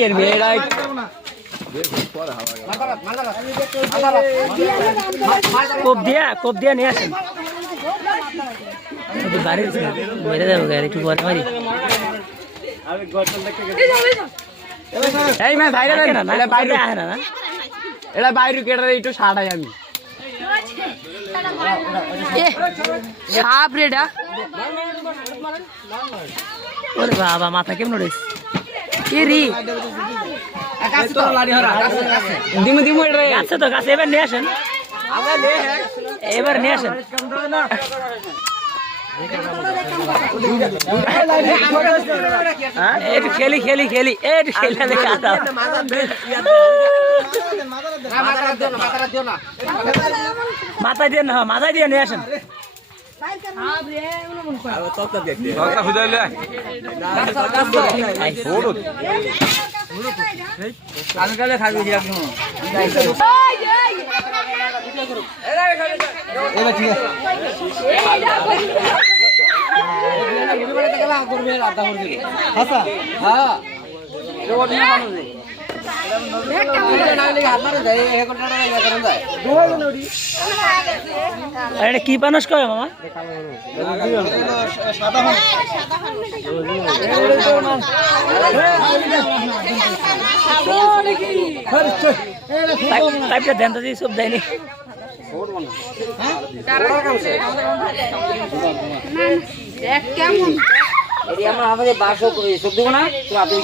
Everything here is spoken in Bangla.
এর মেয়েরা কোপ দিয়া নিয়ে আসেন বাড়ি মেরে যাবো গাড়ি একটু পরে মারি এই বাইরে বাইরে আহে না এটা বাইরে কেটে একটু সাটাই আমি সাপ রেডা ওরে বাবা মাথা কেমন উঠেছে দিমু দিমু আছে তো গাছে এবার নিয়ে আসেন এবার নিয়ে আসেন খেলি খেলি খেলি খেলি মাথা দিয়ে না মাথা দিয়ে নিয়ে আসেন কি পানস কয় মামা দেন তো সব দেয়নি আমার হাতে 1200 সব দেবো না তো আপনি